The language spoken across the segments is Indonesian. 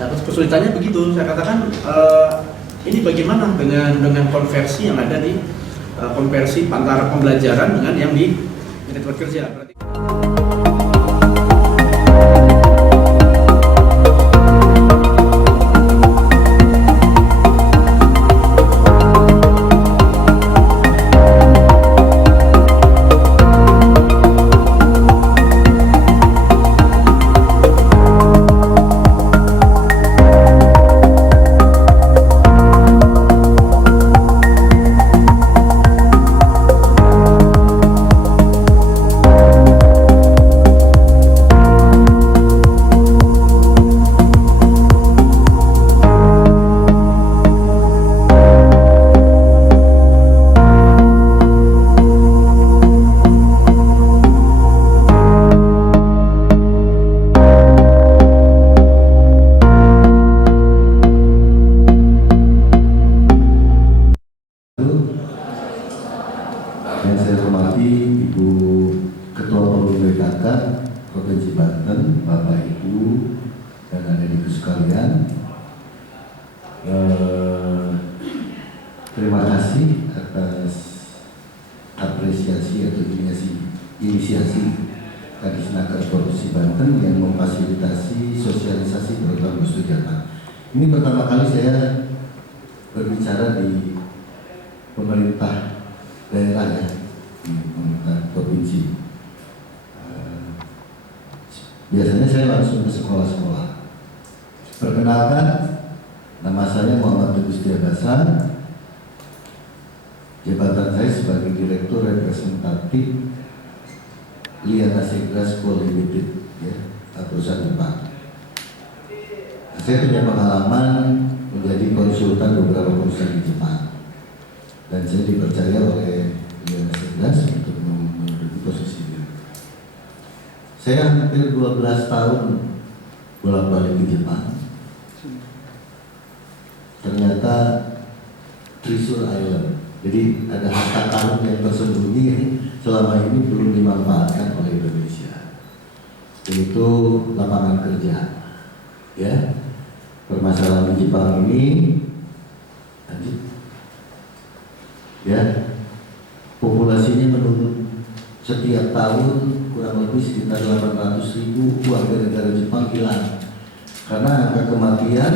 Nah, kesulitannya begitu, saya katakan ini bagaimana dengan konversi yang ada di konversi antara pembelajaran dengan yang di tempat kerja. Berarti yang saya hormati Ibu Ketua Umum BKK Provinsi Banten, Bapak Ibu dan adik-adik sekalian, terima kasih atas apresiasi atau inisiasi Kadisnaker Provinsi Banten yang memfasilitasi sosialisasi program Bus Tujangan. Ini pertama kali saya berbicara di pemerintah daerah ya, di pemerintah provinsi. Biasanya saya langsung ke sekolah-sekolah. Perkenalkan, nama saya Muhammad Teguh Setiabasa. Jabatan saya sebagai Direktur Representatif Liana Segra School Limited, ya, perusahaan Jepang. Saya punya pengalaman menjadi konsultan beberapa perusahaan di Jepang. Dan saya dipercaya oleh Liana Segra untuk menduduki posisi ini. Saya hampir 12 tahun bolak-balik ke Jepang. Ternyata Trisur Island, jadi ada harta karun yang tersembunyi selama ini belum dimanfaatkan oleh Indonesia, yaitu lapangan kerja. Ya, permasalahan di Jepang ini, ya, populasinya menurun setiap tahun kurang lebih sekitar 800.000 warga negara Jepang hilang karena angka kematian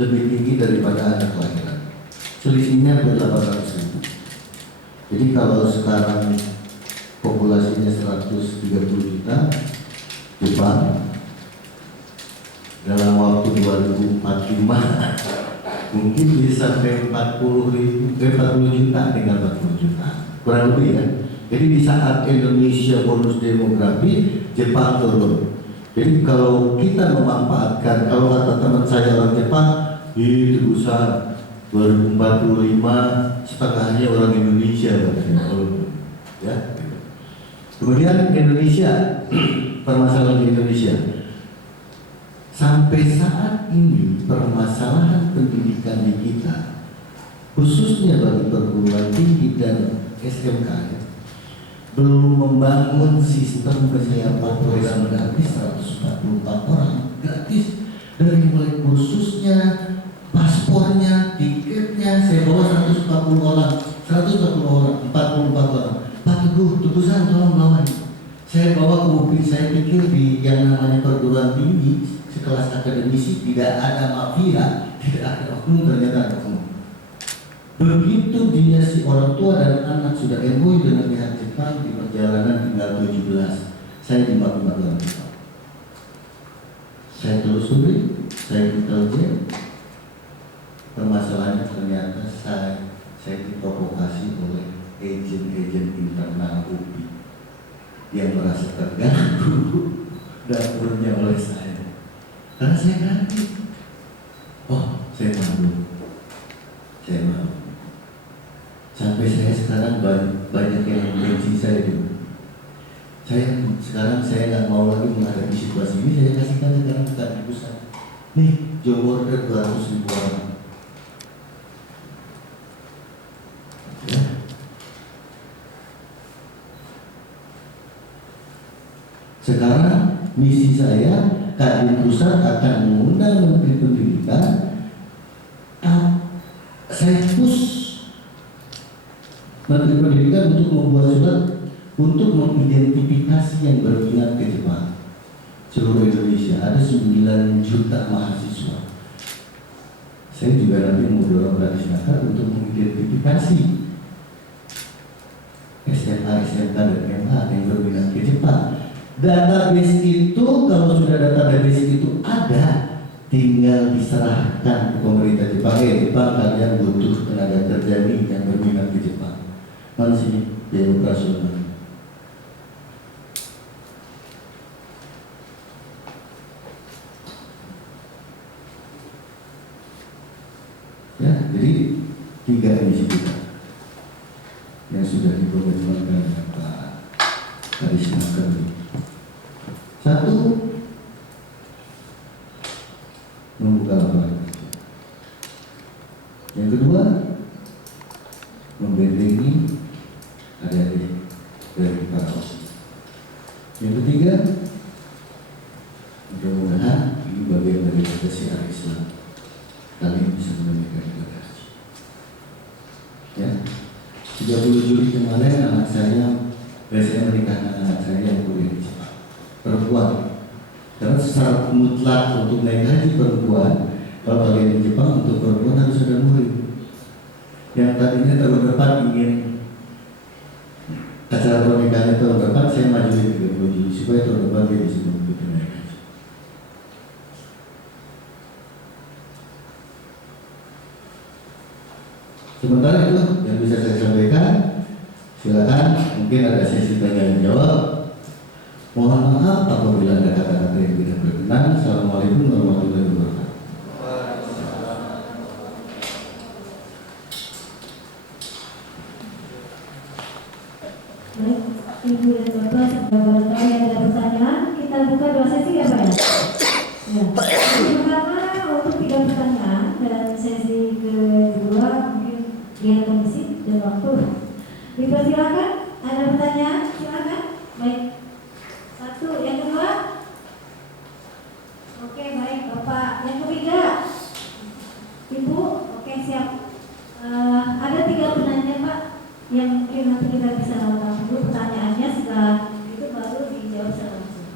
lebih tinggi daripada angka kelahiran. Selisihnya hampir 800.000. Jadi kalau sekarang populasinya 130 juta, Jepang dalam waktu 2045 mungkin bisa sampai 40 juta, tinggal 40 juta kurang lebih ya. Jadi di saat Indonesia bonus demografi, Jepang turun. Jadi kalau kita memanfaatkan, kalau kata teman saya orang Jepang, itu besar 2045 setengahnya orang Indonesia katanya. Ya. Kemudian Indonesia, permasalahan di Indonesia. Sampai saat ini permasalahan pendidikan di kita, khususnya bagi perguruan tinggi dan SMK, belum membangun sistem penyiapan program gratis 144 orang gratis, dari mulai kursusnya, paspornya, tiketnya. Saya bawa 144 orang, 44 orang. Pak Teguh, Tegusan tolong bawa. Saya bawa ke mobil, saya pikir di yang namanya perguruan tinggi sekelas akademisi tidak ada mafia, tidak ada oknum, ternyata ada oknum. Begitu dia si orang tua dan anak sudah MOU dengan pihak Jepang, di perjalanan tinggal 17, saya dimak-mak orang Jepang. Saya telusuri, saya intelijen, permasalahannya ternyata saya diprovokasi oleh agen-agen internal UPI yang merasa terganggu dapurnya oleh saya. Karena saya ganti. Oh, saya malu. Saya malu. Sampai saya sekarang banyak yang membenci saya juga. Sekarang saya nggak mau lagi menghadapi situasi ini. Saya kasihkan sekarang bukan di pusat. Nih, job order 200.000 orang. Ya. Sekarang misi saya, Kadin Pusat akan mengundang Menteri saya push Menteri Pendidikan untuk membuat surat untuk mengidentifikasi yang berminat ke Jepang. Seluruh Indonesia ada 9 juta mahasiswa. Saya juga nanti mendorong Radisnaker untuk mengidentifikasi SMA dan MA yang berminat ke Jepang. Database itu, kalau sudah database itu ada, tinggal diserahkan ke pemerintah Jepang. Jepang, kalian butuh tenaga kerja nih yang berminat ke Jepang. Mana sih biaya operasional? Ya, jadi 3 misi kita yang sudah dikomitmenkan dengan Pak Radisnaker. 1, membuka lapangan kerja. Yang kedua, membentengi adik-adik dari para OSIS. Yang ketiga, mudah-mudahan ini bagian dari syiar Islam. Kalian bisa menunaikan ibadah haji. Ya, 30 Juli kemarin anak saya menikahkan anak saya yang kuliah di Jepang, perempuan. Karena secara mutlak untuk naik haji perempuan, kalau kalian di Jepang untuk perempuan harus ada murid. Yang tadinya tahun depan ingin acara pernikahan tahun depan, saya maju di 30 Juli supaya tahun depan dia bisa mengikuti naik haji. Sementara itu yang bisa saya sampaikan, silakan, mungkin ada sesi tanya dan jawab. Mohon maaf apabila ada kata-kata yang tidak berkenan. Assalamualaikum warahmatullahi wabarakatuh. Baik, Ibu dan Bapak, barangkali ada pertanyaan, kita buka 2 sesi ya Pak ya? Ya. Yang pertama untuk 3 pertanyaan dan sesi kedua mungkin lihat kondisi dan waktu. Dipersilakan, ada pertanyaan? Silakan. Baik. 1, yang kedua. Oke, baik Bapak. Yang ketiga, Ibu. Oke, siap. Ada 3 penanya Pak, yang mungkin nanti kita bisa lakukan dulu pertanyaannya, setelah itu baru dijawab secara langsung.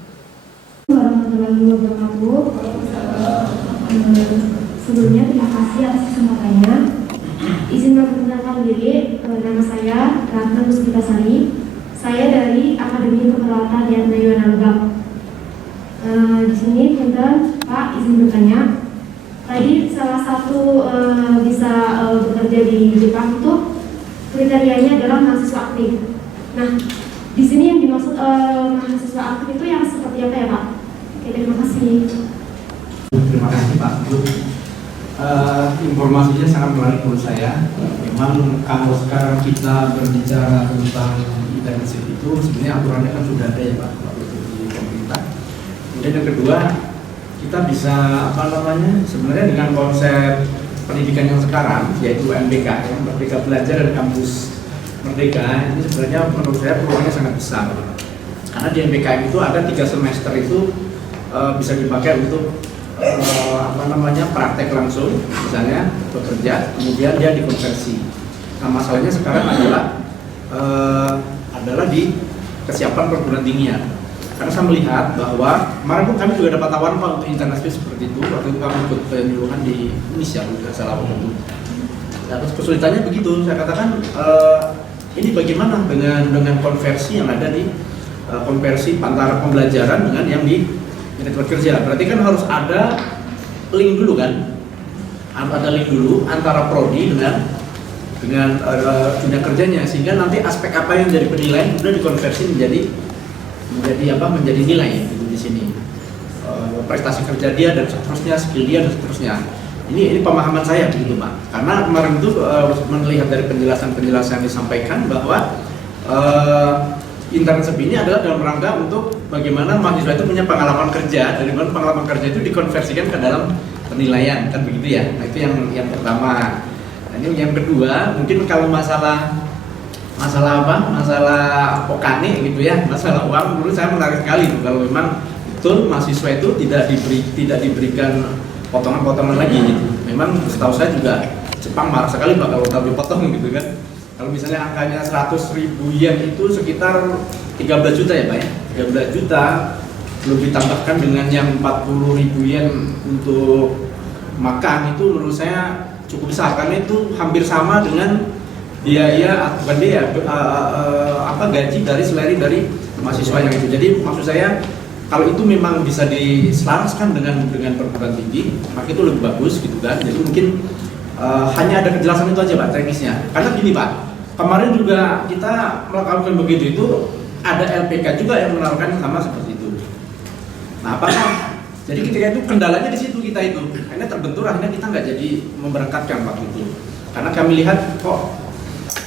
Warahmatullahi wabarakatuh. Sebelumnya terima kasih atas kesempatannya. Izin memperkenalkan diri, nama saya Ratna Muslitasari. Saya dari Akademi Keperawatan Yatna Yohanambak. Di sini tentang Pak izin bertanya. Tadi salah satu bisa bekerja di Jepang itu kriterianya adalah mahasiswa aktif. Nah, di sini yang dimaksud mahasiswa aktif itu yang seperti apa ya Pak? Oke, terima kasih. Terima kasih Pak. Informasinya sangat menarik menurut saya. Memang kalau sekarang kita berbicara tentang intensif itu sebenarnya aturannya kan sudah ada ya Pak di pemerintah. Kemudian yang kedua, kita bisa sebenarnya dengan konsep pendidikan yang sekarang yaitu MBK, ya, Merdeka Belajar dan Kampus Merdeka, ini sebenarnya menurut saya peluangnya sangat besar. Karena di MBKM itu ada 3 semester itu bisa dipakai untuk praktek langsung, misalnya bekerja, kemudian dia dikonversi. Nah masalahnya sekarang adalah di kesiapan perguruan tinggian. Karena saya melihat bahwa kemarin pun kami juga dapat tawaran Pak untuk internasional seperti itu. Waktu itu kami ikut penyuluhan di Indonesia, tidak salah waktu itu. Nah, terus kesulitannya begitu, saya katakan ini bagaimana dengan konversi yang ada di konversi antara pembelajaran dengan yang di tempat kerja. Berarti kan harus ada link dulu kan, ada link dulu antara prodi dengan dunia kerjanya, sehingga nanti aspek apa yang jadi penilaian sudah dikonversi menjadi nilai gitu di sini. Prestasi kerja dia dan seterusnya, skill dia dan seterusnya. Ini pemahaman saya begitu Pak. Karena kemarin itu melihat dari penjelasan yang disampaikan bahwa internship ini adalah dalam rangka untuk bagaimana mahasiswa itu punya pengalaman kerja, dari mana pengalaman kerja itu dikonversikan ke dalam penilaian, kan begitu ya. Nah itu yang pertama. Nah, ini yang kedua, mungkin kalau masalah pokane gitu ya, masalah uang, menurut saya menarik sekali tuh, kalau memang betul mahasiswa itu tidak diberikan potongan-potongan lagi gitu. Memang setahu saya juga Jepang marah sekali Pak kalau tahu dipotong gitu kan. Kalau misalnya angkanya 100.000 yen itu sekitar 13 juta ya Pak ya, 13 juta belum ditambahkan dengan yang 40.000 yen untuk makan, itu menurut saya cukup besar karena itu hampir sama dengan biaya bukan biaya gaji dari seleri dari mahasiswa yang itu. Jadi maksud saya kalau itu memang bisa diselaraskan dengan perguruan tinggi, maka itu lebih bagus gitu kan. Jadi mungkin hanya ada kejelasan itu aja Pak teknisnya. Karena gini Pak, kemarin juga kita melakukan begitu itu ada LPK juga yang menawarkan sama seperti itu. Nah apakah jadi ketika itu kendalanya di situ kita itu, akhirnya terbentur, akhirnya kita nggak jadi memberangkatkan waktu itu. Karena kami lihat kok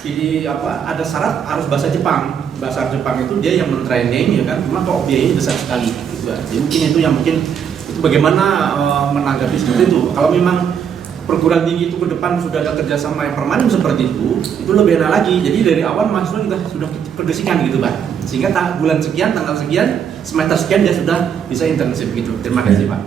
jadi ada syarat harus bahasa Jepang. Bahasa Jepang itu dia yang men-training ya kan, cuma kok biayanya besar sekali gitu. Jadi mungkin itu itu bagaimana menanggapi seperti itu. Kalau memang perguruan tinggi itu ke depan sudah ada kerjasama yang permanen seperti itu lebih enak lagi. Jadi dari awal mahasiswa kita sudah kondisikan gitu Pak, sehingga bulan sekian, tanggal sekian, semester sekian dia sudah bisa internship gitu. Terima kasih Pak.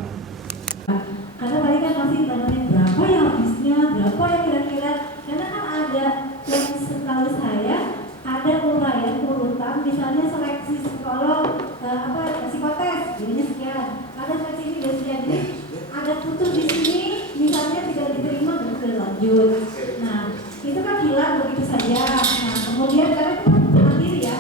Karena tadi kan masih tanya berapa ya habisnya, berapa ya kira-kira, karena kan ada yang setahu saya ada urutan misalnya seleksi psikolog psikotes jadinya sekian, ada seleksi ini dan sekian, jadi ada putus di sini misalnya tidak diterima dan berlanjut. Nah itu kan hilang begitu saja. Nah kemudian karena itu mandiri ya,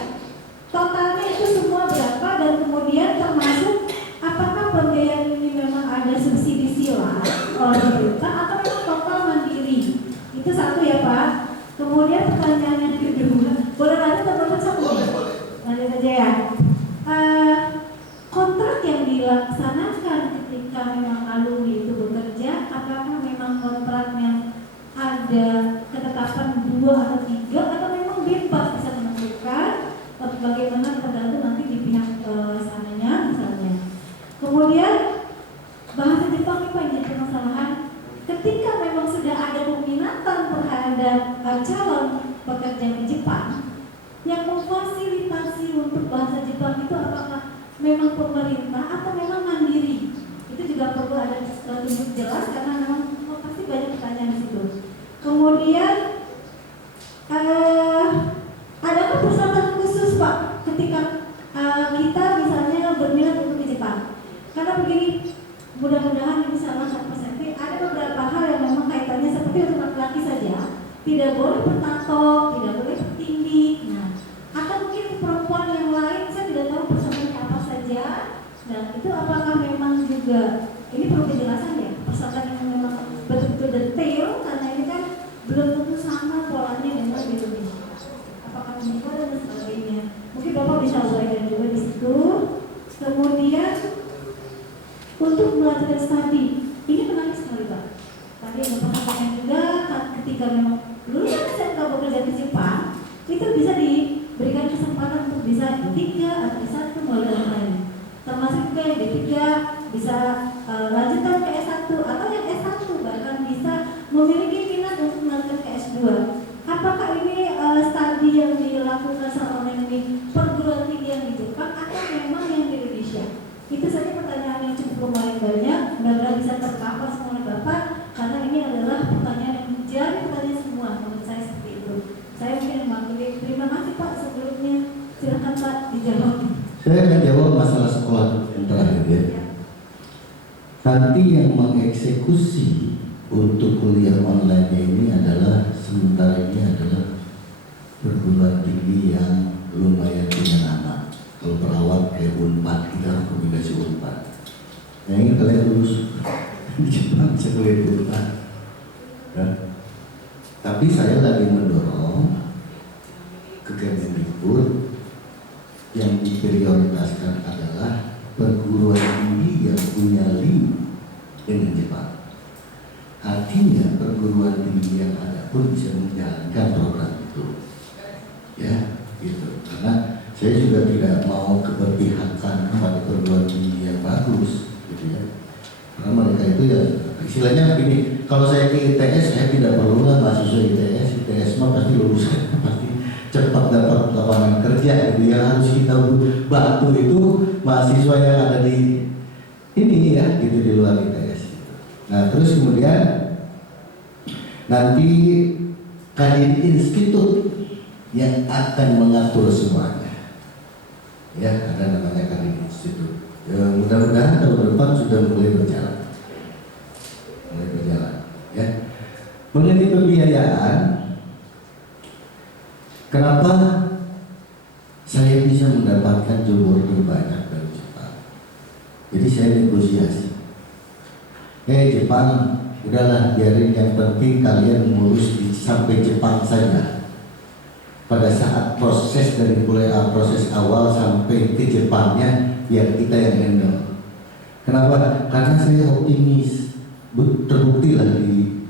totalnya itu semua berapa dan kemudian termasuk apakah pembiayaan ini memang ada subsidi silang oleh pemerintah atau memang total mandiri. Itu satu ya Pak. Kemudian pertanyaan yang kedua, boleh lanjut teman-teman satu? Lanjut aja ya. Kontrak yang dilaksanakan ketika memang alumni itu bekerja, apakah memang kontraknya ada ketetapan 2 atau 3 atau memang bebas bisa menentukan bagaimana tergantung nanti di pihak sananya misalnya. Kemudian bahasa Jepang ini Pak, jadi permasalahan ketika memang sudah ada peminatan terhadap calon pekerja di Jepang, yang memfasilitasi untuk bahasa Jepang itu apakah memang pemerintah atau memang mandiri? Itu juga perlu ada tunjuk jelas karena memang pasti banyak pertanyaan di situ. Kemudian adakah persyaratan khusus Pak ketika kita misalnya berminat untuk di Jepang? Karena begini, mudah-mudahan ini salah satu persepsi, ada beberapa hal yang memang kaitannya seperti untuk laki-laki saja, tidak boleh bertato, tidak boleh bertinggi. Nah, atau mungkin perempuan yang lain saya tidak tahu persyaratannya apa saja. Dan itu apakah memang juga ini perlu penjelasan ya, persyaratan yang memang betul-betul detail karena ini kan belum tentu sama polanya dengan di Indonesia. Apakah menikah dan sebagainya. Mungkin Bapak bisa uraikan juga di situ. Kemudian untuk melanjutkan studi, ini menarik sekali Pak. Tadi yang Bapak sampaikan juga ketika memang lulusan SMK bekerja di Jepang, itu bisa diberikan kesempatan untuk bisa D3 atau D1 melalui lain. Termasuk juga yang D3 bisa lanjutkan ke S1 atau yang S1 bahkan bisa memiliki minat untuk melanjutkan ke S2. Apakah ini studi yang dilakukan selama ini perguruan tinggi yang di Jepang atau memang yang di Indonesia? Itu saja pertanyaan yang cukup lumayan banyak. Mudah-mudahan bisa tercover semua oleh Bapak karena ini adalah pertanyaan yang menjadi pertanyaan semua menurut saya seperti itu. Saya mungkin mewakili. Terima kasih Pak sebelumnya. Silakan Pak dijawab. Saya akan jawab masalah sekolah yang terakhir ya. Nanti yang mengeksekusi untuk kuliah online ini adalah sementara ini adalah perguruan tinggi yang lumayan punya nama. Kalau perawat kayak Unpad, kita rekomendasi Unpad. Yang ingin kalian lulus di Jepang bisa kuliah di Unpad. Ya. Tapi saya lagi mendorong ke Kemendikbud yang diprioritaskan adalah perguruan tinggi yang punya link dengan Jepang. Artinya perguruan tinggi yang ada pun bisa menjalankan program itu, ya, gitu. Karena saya juga tidak mau keberpihakan pada perguruan tinggi yang bagus, gitu ya. Karena mereka itu ya istilahnya begini, kalau saya ke ITS saya tidak perlu lah mahasiswa ITS mah pasti lulus, pasti cepat dapat lapangan kerja. Gitu. Yang harus kita bantu itu mahasiswa yang ada di ini ya, gitu di luar ITS. Gitu. Nah terus kemudian nanti Kadin Institut yang akan mengatur semuanya. Ya, ada namanya Kadin Institut. Mudah-mudahan tahun depan sudah mulai berjalan. Ya. Mengenai pembiayaan, kenapa saya bisa mendapatkan job order banyak dari Jepang? Jadi saya negosiasi. Jepang, udahlah biarin, yang penting kalian ngurus sampai Jepang saja. Pada saat proses dari mulai proses awal sampai ke Jepangnya, biar kita yang handle. Kenapa? Karena saya optimis. Terbukti lah di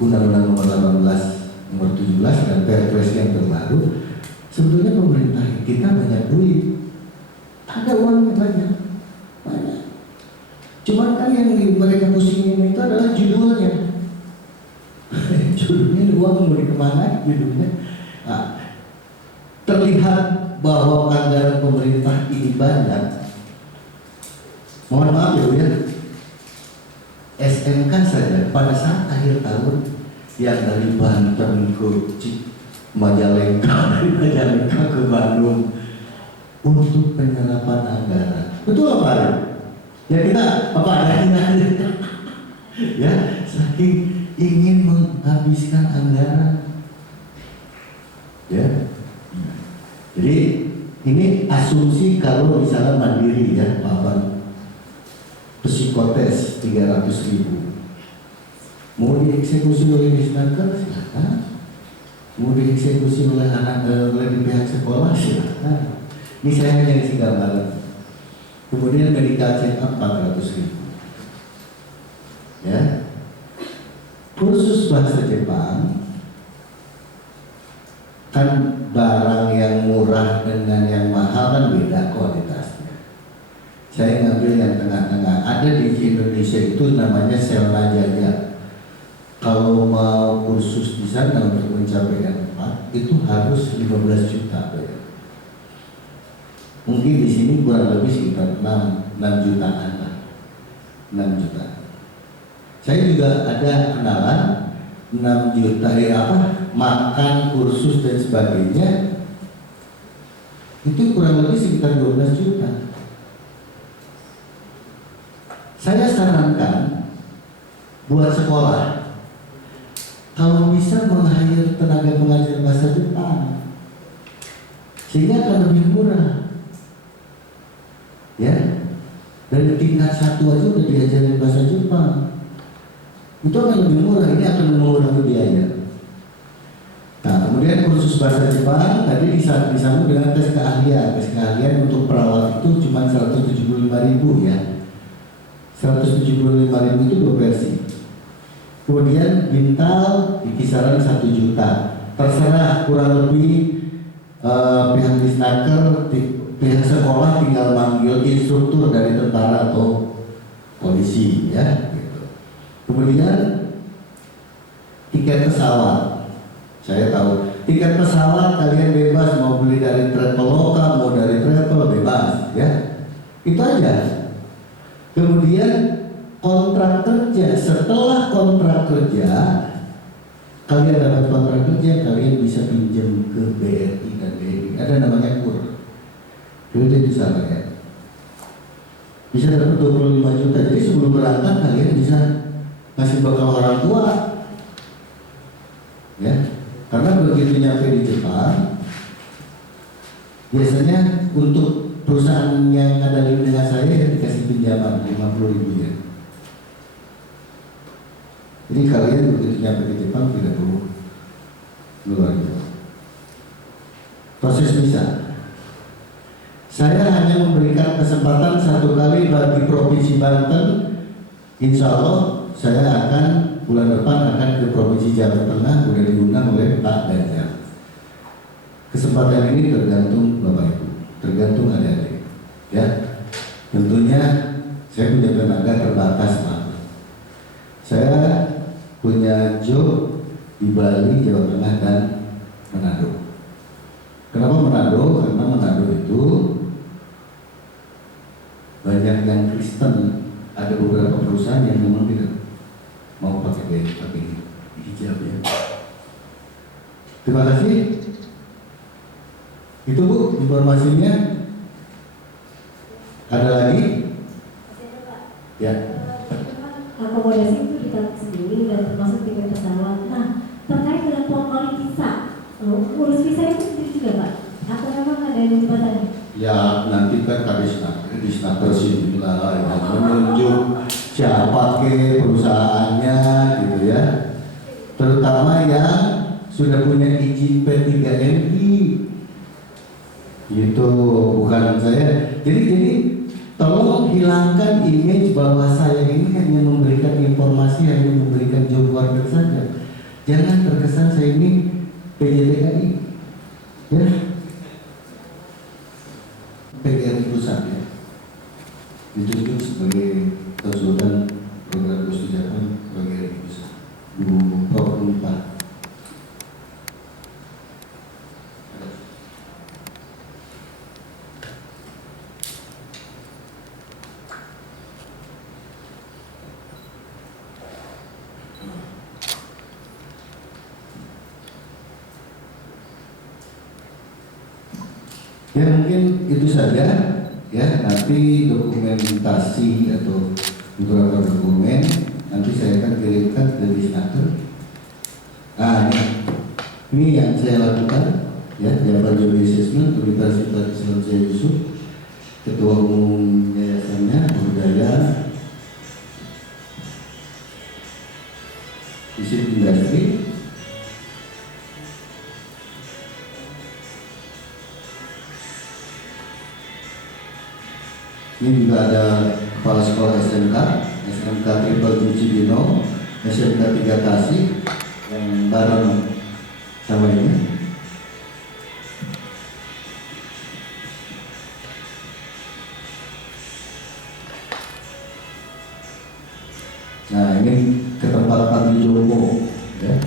Undang-Undang Nomor 18, Nomor 17 dan Perpres yang terbaru. Sebetulnya pemerintah kita banyak duit, ada uangnya banyak. Cuman kan yang mereka pusingin itu adalah judulnya. Judulnya uang mau dikemana judulnya. Nah, terlihat bahwa anggaran pemerintah ini banyak. Mohon maaf ya, SMK saja pada saat akhir tahun yang dari Banten ke Majalengka, dari Majalengka ke Bandung untuk penyerapan anggaran. Betul apa? Ya kita apa adanya. Ya, saking ingin menghabiskan anggaran. Ya. Jadi ini asumsi kalau misalnya mandiri ya, Pak. Psikotes 300.000, mau dieksekusi oleh Disnaker silakan, mau dieksekusi oleh oleh pihak sekolah silakan. Ini saya hanya isi gambaran. Kemudian medical check up 400.000, ya. Kursus bahasa Jepang kan barang yang murah dengan yang mahal kan beda kualitasnya. Saya ngambil yang tengah-tengah. Ada di Indonesia itu namanya Selna Jaya. Kalau mau kursus di sana untuk mencapai N4 itu harus 15 juta. Ya. Mungkin di sini kurang lebih sekitar 6 jutaan lah. 6 juta. Saya juga ada kenalan 6 juta makan, kursus dan sebagainya. Itu kurang lebih sekitar 12 juta. Saya sarankan buat sekolah kalau bisa meng-hire tenaga pengajar bahasa Jepang sehingga akan lebih murah. Ya, dari tingkat 1 aja udah diajarin bahasa Jepang, itu akan lebih murah. Ini akan mengurangi biaya. Nah, kemudian kursus bahasa Jepang tadi disambung dengan tes keahlian. Tes keahlian untuk perawat itu cuma 175.000 ya. 175.000 itu 2 versi. Kemudian bintal di kisaran 1 juta. Terserah, kurang lebih pihak Disnaker, pihak sekolah tinggal manggil instruktur dari tentara atau polisi ya. Gitu. Kemudian tiket pesawat. Saya tahu tiket pesawat kalian bebas, mau beli dari Traveloka, mau dari travel bebas ya. Itu aja. Kemudian kontrak kerja, setelah kontrak kerja kalian dapat kontrak kerja, kalian bisa pinjam ke BRI dan BRI. Ada namanya KUR. Itu di sana ya. Bisa dapat 25 juta. Jadi sebelum berangkat kalian bisa ngasih bekal orang tua. Ya. Karena begitu nyampe di Jepang, biasanya untuk perusahaan yang ada link dengan saya ya dikasih pinjaman 50.000 ya. Jadi kalian begitu nyampe di Jepang tidak perlu keluar Jawa. Proses bisa. Saya hanya memberikan kesempatan 1 kali bagi Provinsi Banten. Insya Allah saya akan bulan depan akan ke Provinsi Jawa Tengah, sudah diundang oleh Pak Ganjar. Kesempatan ini tergantung Bapak Ibu, tergantung adik-adik. Ya, tentunya saya punya tenaga terbatas Pak. Saya punya job di Bali, Jawa Tengah dan Manado. Kenapa Manado? Karena Manado itu banyak yang Kristen. Ada beberapa perusahaan yang memang tidak mau pakai Terima kasih. Itu Bu informasinya. Ada lagi? Ya. Akomodasi itu kita sendiri dan termasuk tiket pesawat. Nah, terkait dengan formalin visa, urus visa itu sendiri juga Pak? Atau memang ada yang jembatannya? Ya nanti kan Kadisnaker sini lah yang menunjuk siapa ke perusahaannya gitu ya. Terutama yang sudah punya izin P3MI gitu, bukan saya. Jadi tolong hilangkan image bahwa saya ini hanya memberikan informasi, hanya memberikan job order saja. Jangan terkesan saya ini PJTKI ya. PGRI pusat ya, ditunjuk sebagai konsultan program kesejahteraan PGRI pusat. Bu Prof. Lupa. Ya mungkin itu saja ya, nanti dokumentasi atau beberapa dokumen nanti saya akan kirimkan ke Disnaker. Nah ini yang saya lakukan ya, Jabar Job Assessment Universitas Islam Syekh Yusuf, Ketua Umum Yayasannya Budaya Visip Industri. Ini juga ada Kepala Sekolah SMK Triple Cibino, SMK 3 Tasik yang bareng sama ini. Nah ini ke tempat Pak Jombo ya.